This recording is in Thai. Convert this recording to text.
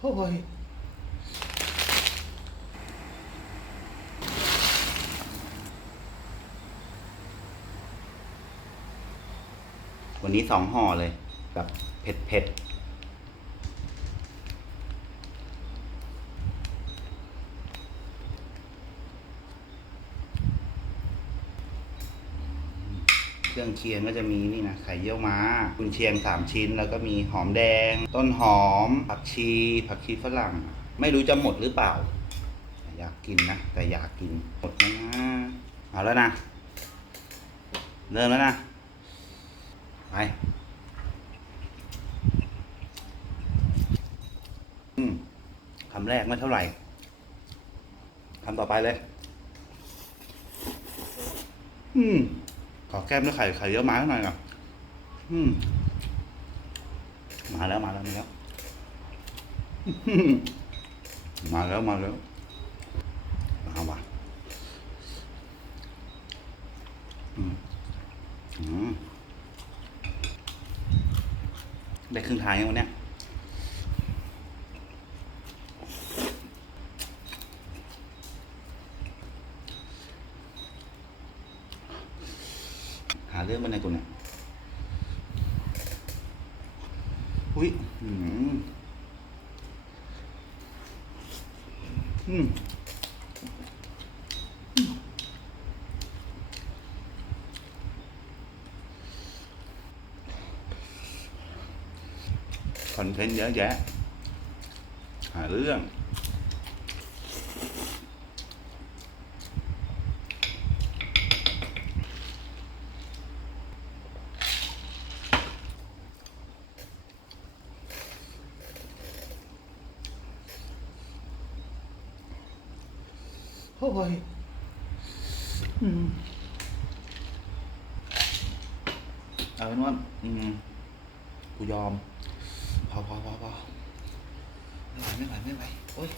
โอ้ยวันนี้สองห่อเลย แบบเผ็ดเผ็ด เครื่องเคียงก็จะมีนี่นะไข่เยี่ยวม้ากุนเชียงสามชิ้น แล้วก็มีหอมแดง ต้นหอม ผักชี ผักชีฝรั่ง ไม่รู้จะหมดหรือเปล่า อยากกินนะ แต่อยากกินหมดนะเอาแล้วนะเริ่มแล้วนะไปคำแรกไม่เท่าไหร่คำต่อไปเลย อืม ขอแก้มด้วยไข่ไข่เยอะมาหน่อยก่อนอืม มาแล้วมาแล้วมาแล้ว มาแล้วมาแล้วมาว่ะอืมอืมได้ครึ่งทางยังวันเนี้ย หาเรื่องมันในกูเนี่ยอุ้ยอืมอืมคอนเทนต์เยอะแยะหาเรื่อง โอ้ยอืมเอาเป็นว่าอืมกูยอมพอพอพอพอไม่ไหวไม่ไหวไม่ไหวโอ้ย